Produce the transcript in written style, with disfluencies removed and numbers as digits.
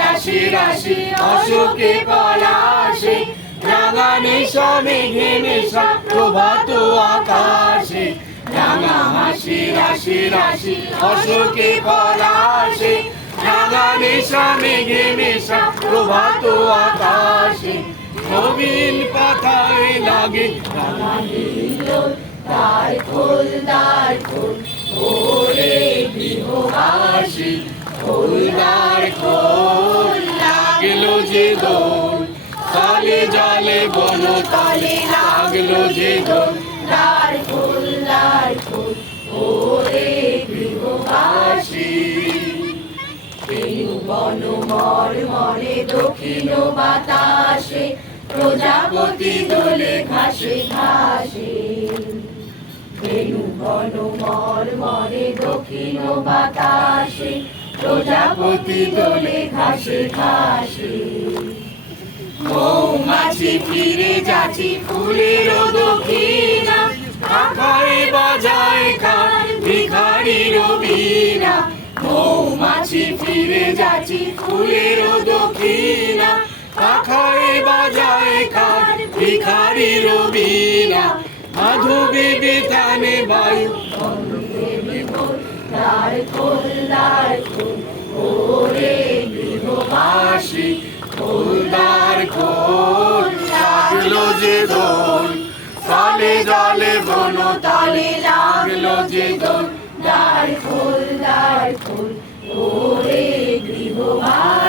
রাশি রাশি অশোকে পলাশে, রাঙা নেশা মেঘে নেশা প্রভাত আকাশে। রাঙা হাসি রাশি রাশি অশোকে পলাশে, রাঙা নেশা মেঘে নেশা প্রভাত আকাশে। নবীন পাতায় লাগে রাঙা হিন্দোল, দ্বার খোল দ্বার খোল ওরে গৃহবাসী, খোল দ্বার খোল লাগলো যে দোল, তালে জালে বন তালে লাগলো যে দোল। দ্বার খোল ওরে গৃহবাসী। বেনু বন মর মরে দক্ষিণ বাতাসে, প্রজাপতি দোলে ঘাসে ঘাসে। বেনু বন মর মরে দক্ষিণ বাতাসে, প্রজাপতি দোলে ঘাসে ঘাসে। মৌমাছি ফিরে যাচ্ছি ফুলের দক্ষিণা, আখায় বাজায় কার ভিখারির বীণা। মৌমাছি ফিরে যাচ্ছি ফুলের দক্ষিণা, আখায় বাজায় কার ভিখারির বীণা। মাধবী বিতানে বায়ু দ্বার খোল ওরে গৃহবাসী, খোল দ্বার খোল লাগলো যে দোল, তালে জালে বন তালে লাগলো যে দোল। দ্বার খোল ওরে গৃহবাসী।